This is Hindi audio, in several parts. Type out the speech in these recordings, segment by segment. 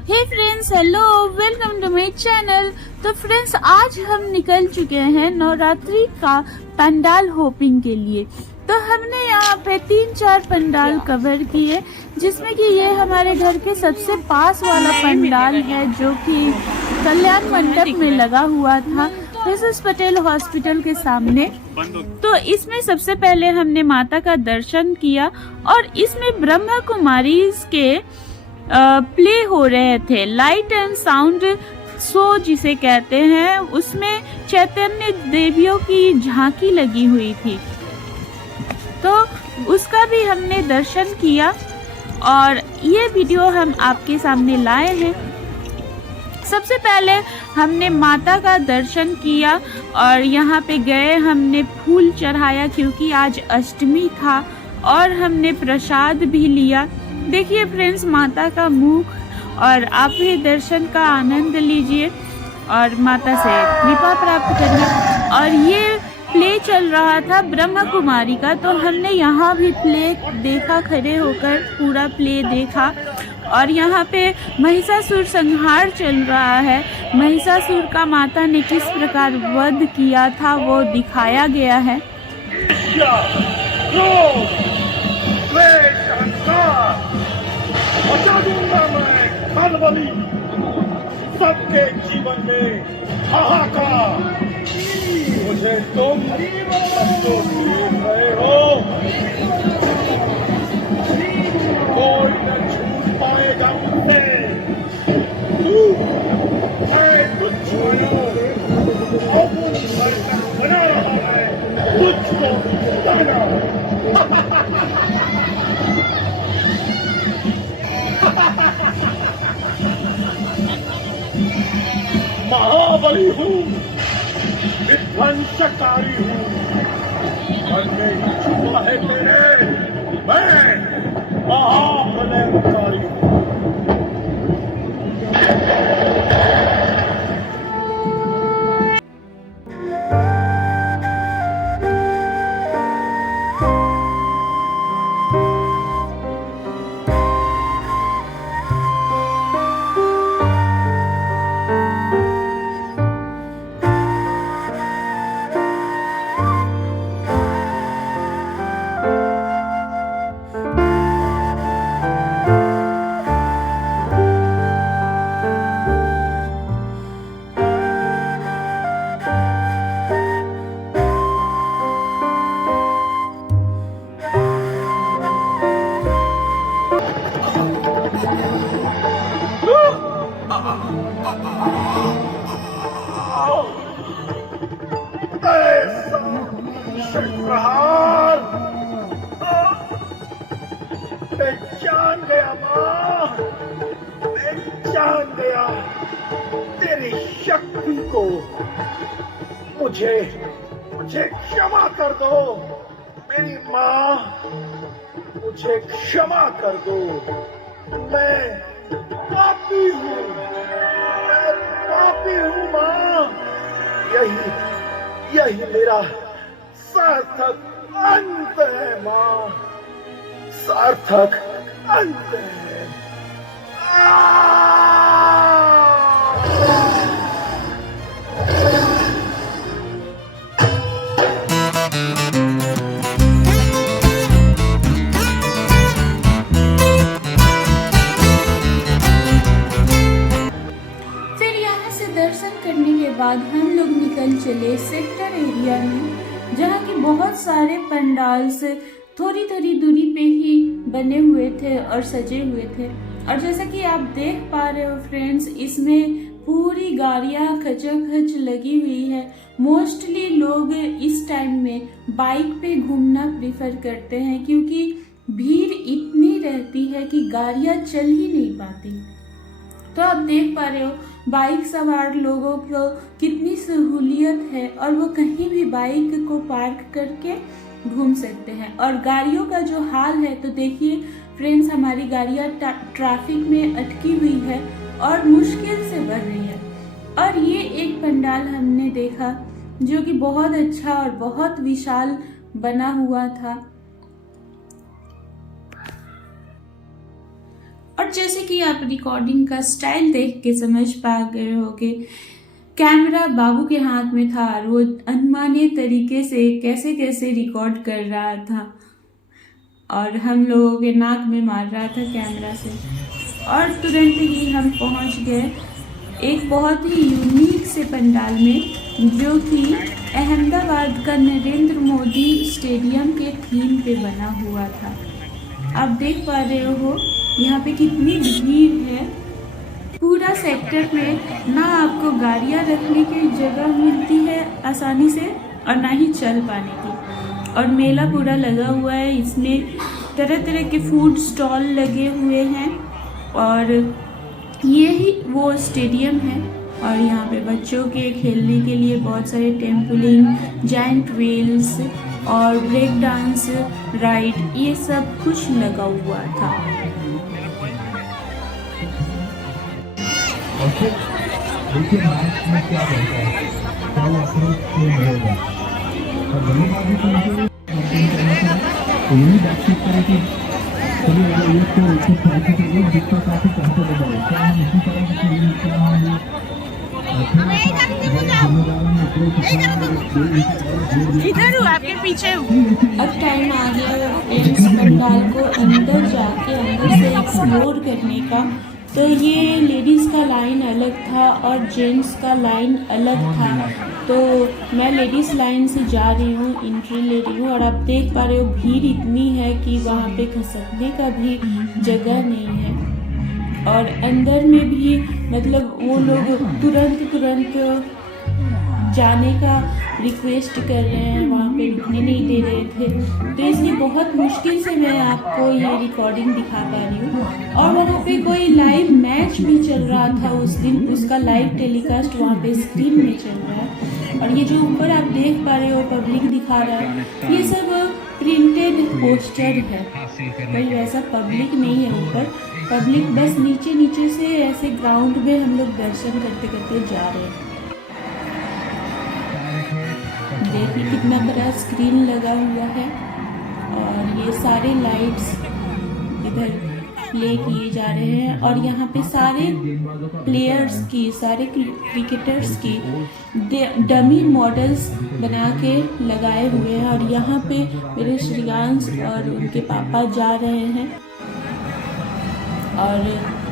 Hey friends, hello, welcome to my channel. तो फ्रेंड्स, आज हम निकल चुके हैं नवरात्रि का पंडाल होपिंग के लिए। तो हमने यहाँ पे 3-4 पंडाल कवर किए, जिसमें कि ये हमारे घर के सबसे पास वाला पंडाल है जो कि कल्याण मंडप में लगा हुआ था, मिसेस पटेल हॉस्पिटल के सामने। तो इसमें सबसे पहले हमने माता का दर्शन किया और इसमें ब्रह्मा कुमारी के प्ले हो रहे थे। लाइट एंड साउंड शो जिसे कहते हैं, उसमें चैतन्य देवियों की झांकी लगी हुई थी, तो उसका भी हमने दर्शन किया और ये वीडियो हम आपके सामने लाए हैं। सबसे पहले हमने माता का दर्शन किया और यहाँ पे गए, हमने फूल चढ़ाया क्योंकि आज अष्टमी था, और हमने प्रसाद भी लिया। देखिए फ्रेंड्स, माता का मुख, और आप भी दर्शन का आनंद लीजिए और माता से कृपा प्राप्त करिए। और ये प्ले चल रहा था ब्रह्मा कुमारी का, तो हमने यहाँ भी प्ले देखा, खड़े होकर पूरा प्ले देखा। और यहाँ पे महिषासुर संहार चल रहा है। महिषासुर का माता ने किस प्रकार वध किया था वो दिखाया गया है। बचा दूंगा मैं खलबली, सबके जीवन में हाहाकार। मुझे तुम तो देख रहे हो, कोई न छूट पाएगा मुझसे। मैं तुझको बना रहा है, तुझको जाना। महाबली हूँ, विध्वंसकारी हूँ, बनने ही छुपा है तेरे। मैं महाप्रलयकारी हूँ। मैं जान गया माँ, मैं जान गया तेरी शक्ति को। मुझे क्षमा कर दो मेरी माँ, मुझे क्षमा कर दो। मैं पापी हूँ, मैं पापी हूँ माँ। यही मेरा सार्थक अंत है माँ, सार्थक अंत है। फिर यहाँ से दर्शन करने के बाद हम लोग निकल चले सेक्टर एरिया में, जहाँ की बहुत सारे पंडाल्स थोड़ी थोड़ी दूरी पे ही बने हुए थे और सजे हुए थे। और जैसा कि आप देख पा रहे हो फ्रेंड्स, इसमें पूरी गाड़ियाँ खचाखच लगी हुई है। मोस्टली लोग इस टाइम में बाइक पे घूमना प्रीफर करते हैं, क्योंकि भीड़ इतनी रहती है कि गाड़ियाँ चल ही नहीं पाती। तो आप देख पा रहे हो बाइक सवार लोगों को कितनी सहूलियत है, और वो कहीं भी बाइक को पार्क करके घूम सकते हैं। और गाड़ियों का जो हाल है, तो देखिए फ्रेंड्स, हमारी गाड़ियाँ ट्रैफिक में अटकी हुई है और मुश्किल से बढ़ रही है। और ये एक पंडाल हमने देखा जो कि बहुत अच्छा और बहुत विशाल बना हुआ था। और और जैसे कि आप रिकॉर्डिंग का स्टाइल देख के समझ पा गए होगे, कैमरा बाबू के हाथ में था और वो अनमाने तरीके से कैसे कैसे रिकॉर्ड कर रहा था और हम लोगों के नाक में मार रहा था कैमरा से। और तुरंत ही हम पहुंच गए एक बहुत ही यूनिक से पंडाल में, जो कि अहमदाबाद का नरेंद्र मोदी स्टेडियम के थीम पे बना हुआ था। आप देख पा रहे हो यहाँ पे कितनी भीड़ है। पूरा सेक्टर में ना आपको गाड़ियाँ रखने की जगह मिलती है आसानी से और ना ही चल पाने की। और मेला पूरा लगा हुआ है, इसमें तरह तरह के फूड स्टॉल लगे हुए हैं और ये ही वो स्टेडियम है। और यहाँ पे बच्चों के खेलने के लिए बहुत सारे टेम्पलिंग, जाइंट व्हील्स और ब्रेक डांस राइड, ये सब कुछ लगा हुआ था। देखिए मैच में क्या रहता है, क्या अप्रोच रहेगा और बल्लेबाजी को यही बातचीत करें कि चलिए अगर एक तो चाहते थे एक जितना काफी चाहते लगा है, क्या हम इसी तरह की टीम क्या हम इधर हूँ आपके पीछे हूँ। अब टाइम आ गया इस पंडाल को अंदर जाके अंदर से एक्सप्लोर करने का। तो ये लेडीज़ का लाइन अलग था और जेंट्स का लाइन अलग था। तो मैं लेडीज़ लाइन से जा रही हूँ, एंट्री ले रही हूँ और आप देख पा रहे हो भीड़ इतनी है कि वहाँ पे खसकने का भी जगह नहीं है। और अंदर में भी मतलब वो लोग तुरंत जाने का रिक्वेस्ट कर रहे हैं, वहाँ पे रुकने नहीं दे रहे थे। तो इसलिए बहुत मुश्किल से मैं आपको ये रिकॉर्डिंग दिखा पा रही हूँ। और वहाँ पे कोई लाइव मैच भी चल रहा था उस दिन, उसका लाइव टेलीकास्ट वहाँ पे स्क्रीन में चल रहा है। और ये जो ऊपर आप देख पा रहे हो पब्लिक दिखा रहा है, ये सब प्रिंटेड पोस्टर है, कोई वैसा पब्लिक नहीं है ऊपर। पब्लिक बस नीचे से ऐसे ग्राउंड में हम लोग दर्शन करते करते जा रहे हैं। देखिए कितना बड़ा स्क्रीन लगा हुआ है और ये सारे लाइट्स इधर प्ले किए जा रहे हैं। और यहाँ पे सारे प्लेयर्स की, सारे क्रिकेटर्स की डमी मॉडल्स बना के लगाए हुए हैं। और यहाँ पे मेरे श्रेयांश और उनके पापा जा रहे हैं। और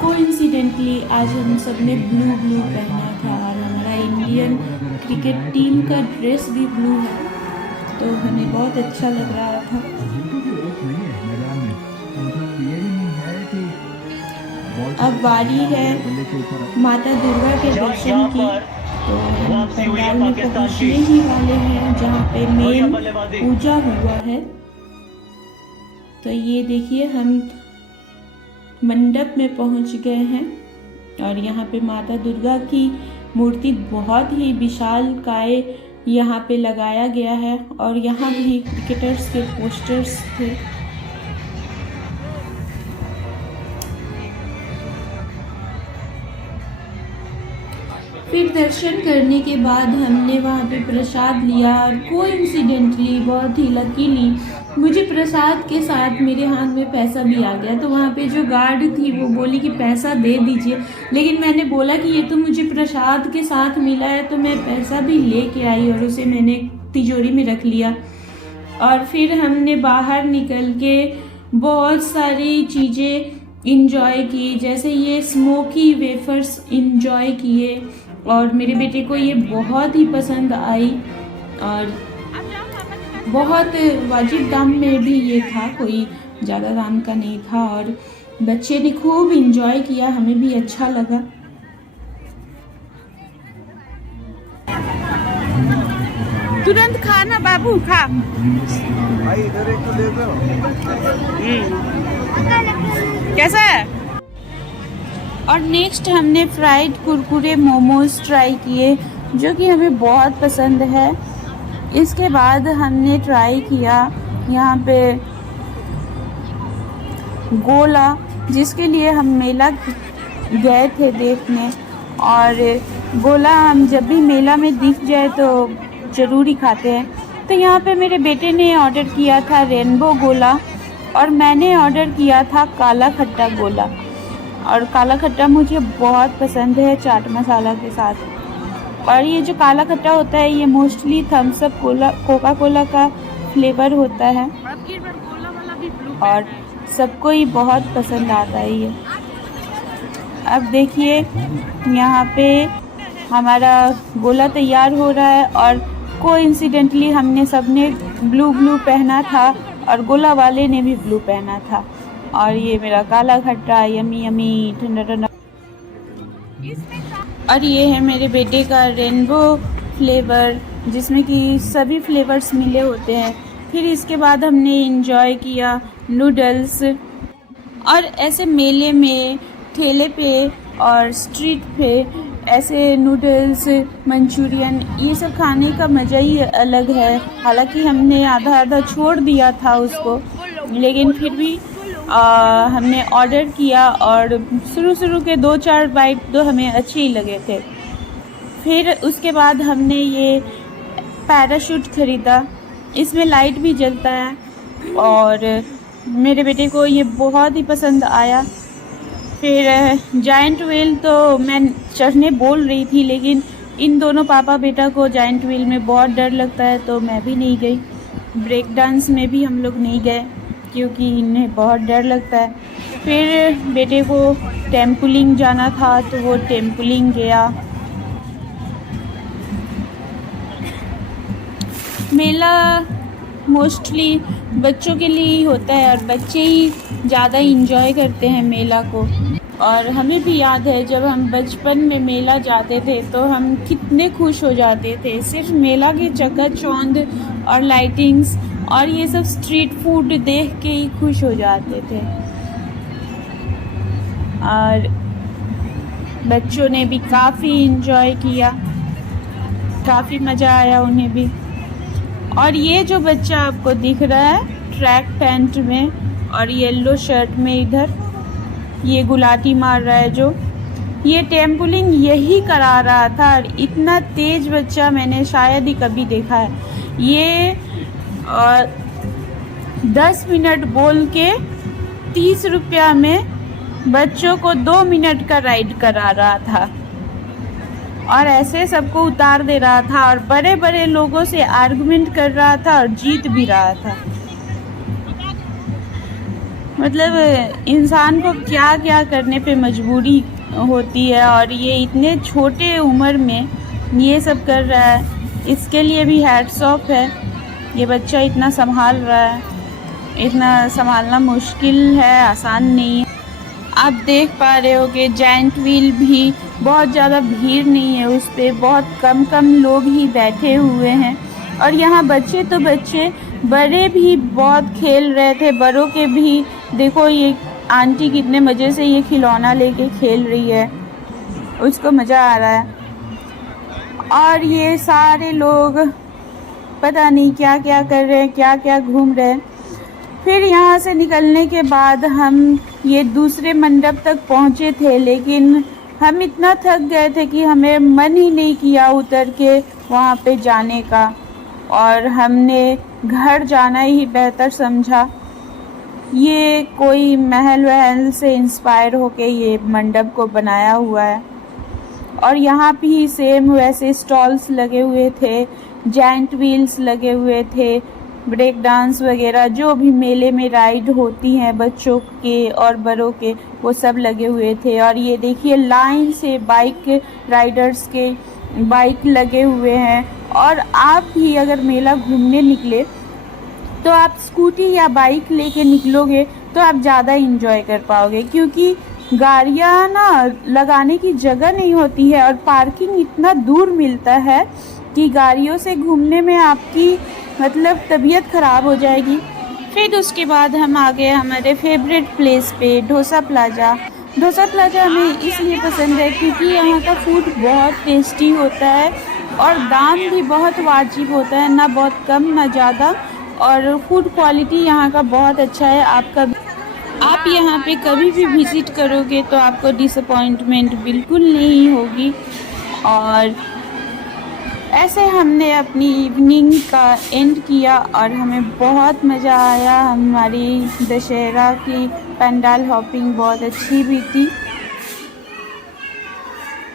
कोइंसिडेंटली आज हम सब ने ब्लू पहना था और हमारा इंडियन क्रिकेट टीम का ड्रेस भी ब्लू है, तो हमें बहुत अच्छा लग रहा था। अब बारी है माता दुर्गा के दर्शन की, तो हम पंडाल में पहुँचने ही वाले हैं जहाँ पे मेन पूजा हुआ है। तो ये देखिए हम मंडप में पहुंच गए हैं और यहाँ पे माता दुर्गा की मूर्ति बहुत ही विशाल काय यहाँ पे लगाया गया है। और यहाँ भी क्रिकेटर्स के पोस्टर्स थे। फिर दर्शन करने के बाद हमने वहाँ पे प्रसाद लिया और कोइंसिडेंटली बहुत ही लकीली मुझे प्रसाद के साथ मेरे हाथ में पैसा भी आ गया। तो वहाँ पे जो गार्ड थी वो बोली कि पैसा दे दीजिए, लेकिन मैंने बोला कि ये तो मुझे प्रसाद के साथ मिला है, तो मैं पैसा भी लेके आई और उसे मैंने तिजोरी में रख लिया। और फिर हमने बाहर निकल के बहुत सारी चीज़ें इंजॉय की, जैसे ये स्मोकी वेफर्स इंजॉय किए और मेरे बेटे को ये बहुत ही पसंद आई। और बहुत वाजिब दाम में भी ये था, कोई ज़्यादा दाम का नहीं था। और बच्चे ने खूब इंजॉय किया, हमें भी अच्छा लगा। तुरंत खाना बाबू खा। भाई इधर एक तो ले दो। कैसा है? और नेक्स्ट हमने फ्राइड कुरकुरे मोमोज ट्राई किए, जो कि हमें बहुत पसंद है। इसके बाद हमने ट्राई किया यहाँ पे गोला, जिसके लिए हम मेला गए थे देखने। और गोला हम जब भी मेला में दिख जाए तो ज़रूर ही खाते हैं। तो यहाँ पे मेरे बेटे ने ऑर्डर किया था रेनबो गोला और मैंने ऑर्डर किया था काला खट्टा गोला। और काला खट्टा मुझे बहुत पसंद है चाट मसाला के साथ। और ये जो काला खट्टा होता है ये mostly Thums Up Coca Cola का फ्लेवर होता है और सबको ही बहुत पसंद आता है ये। अब देखिए यहाँ पे हमारा गोला तैयार हो रहा है और कोइंसिडेंटली हमने सबने ब्लू पहना था और गोला वाले ने भी ब्लू पहना था। और ये मेरा काला खट्टा यमी यमी ठंडा ठंडा। और ये है मेरे बेटे का रेनबो फ्लेवर जिसमें कि सभी फ्लेवर्स मिले होते हैं। फिर इसके बाद हमने एंजॉय किया नूडल्स। और ऐसे मेले में ठेले पे और स्ट्रीट पे ऐसे नूडल्स मंचूरियन ये सब खाने का मज़ा ही अलग है। हालांकि हमने आधा छोड़ दिया था उसको, लेकिन फिर भी हमने ऑर्डर किया और शुरू के 2-4 बाइट तो हमें अच्छे ही लगे थे। फिर उसके बाद हमने ये पैराशूट ख़रीदा, इसमें लाइट भी जलता है और मेरे बेटे को ये बहुत ही पसंद आया। फिर जायंट व्हील तो मैं चढ़ने बोल रही थी, लेकिन इन दोनों पापा बेटा को जायंट व्हील में बहुत डर लगता है तो मैं भी नहीं गई। ब्रेक डांस में भी हम लोग नहीं गए क्योंकि इन्हें बहुत डर लगता है। फिर बेटे को टेम्पलिंग जाना था तो वो टेम्पलिंग गया। मेला मोस्टली बच्चों के लिए ही होता है और बच्चे ही ज़्यादा इंजॉय करते हैं मेला को। और हमें भी याद है जब हम बचपन में मेला जाते थे तो हम कितने खुश हो जाते थे, सिर्फ मेला के चकाचौंध और लाइटिंग्स और ये सब स्ट्रीट फूड देख के ही खुश हो जाते थे। और बच्चों ने भी काफ़ी इंजॉय किया, काफ़ी मज़ा आया उन्हें भी। और ये जो बच्चा आपको दिख रहा है ट्रैक पैंट में और येलो शर्ट में, इधर ये गुलाटी मार रहा है, जो ये टेम्पलिंग यही करा रहा था। और इतना तेज बच्चा मैंने शायद ही कभी देखा है। ये 10 मिनट बोल के 30 रुपया में बच्चों को 2 मिनट का राइड करा रहा था और ऐसे सबको उतार दे रहा था और बड़े बड़े लोगों से आर्गुमेंट कर रहा था और जीत भी रहा था। मतलब इंसान को क्या क्या करने पे मजबूरी होती है और ये इतने छोटे उम्र में ये सब कर रहा है, इसके लिए भी हैट्स ऑफ है। ये बच्चा इतना संभाल रहा है, इतना संभालना मुश्किल है, आसान नहीं है। आप देख पा रहे हो कि जायंट व्हील भी बहुत ज़्यादा भीड़ नहीं है, उस पर बहुत कम लोग ही बैठे हुए हैं। और यहाँ बच्चे तो बच्चे, बड़े भी बहुत खेल रहे थे, बड़ों के भी। देखो ये आंटी कितने मज़े से ये खिलौना लेके खेल रही है, उसको मज़ा आ रहा है। और ये सारे लोग पता नहीं क्या क्या कर रहे हैं, क्या क्या घूम रहे हैं। फिर यहाँ से निकलने के बाद हम ये दूसरे मंडप तक पहुँचे थे, लेकिन हम इतना थक गए थे कि हमें मन ही नहीं किया उतर के वहाँ पे जाने का और हमने घर जाना ही बेहतर समझा। ये कोई महल वहल से इंस्पायर होके ये मंडप को बनाया हुआ है और यहाँ भी सेम वैसे स्टॉल्स लगे हुए थे, जायंट व्हील्स लगे हुए थे, ब्रेक डांस वगैरह जो भी मेले में राइड होती हैं बच्चों के और बड़ों के, वो सब लगे हुए थे। और ये देखिए लाइन से बाइक राइडर्स के बाइक लगे हुए हैं। और आप भी अगर मेला घूमने निकले तो आप स्कूटी या बाइक लेके निकलोगे तो आप ज़्यादा इंजॉय कर पाओगे, क्योंकि गाड़ियाँ ना लगाने की जगह नहीं होती है और पार्किंग इतना दूर मिलता है कि गाड़ियों से घूमने में आपकी मतलब तबीयत ख़राब हो जाएगी। फिर उसके बाद हम आ गए हमारे फेवरेट प्लेस पे, डोसा प्लाजा। डोसा प्लाजा हमें इसलिए पसंद है क्योंकि यहाँ का फूड बहुत टेस्टी होता है और दाम भी बहुत वाजिब होता है, ना बहुत कम ना ज़्यादा। और फूड क्वालिटी यहाँ का बहुत अच्छा है। आप यहाँ पे कभी भी विज़िट करोगे तो आपको डिसअपॉइंटमेंट बिल्कुल नहीं होगी। और ऐसे हमने अपनी इवनिंग का एंड किया और हमें बहुत मज़ा आया। हमारी दशहरा की पंडाल हॉपिंग बहुत अच्छी भी थी।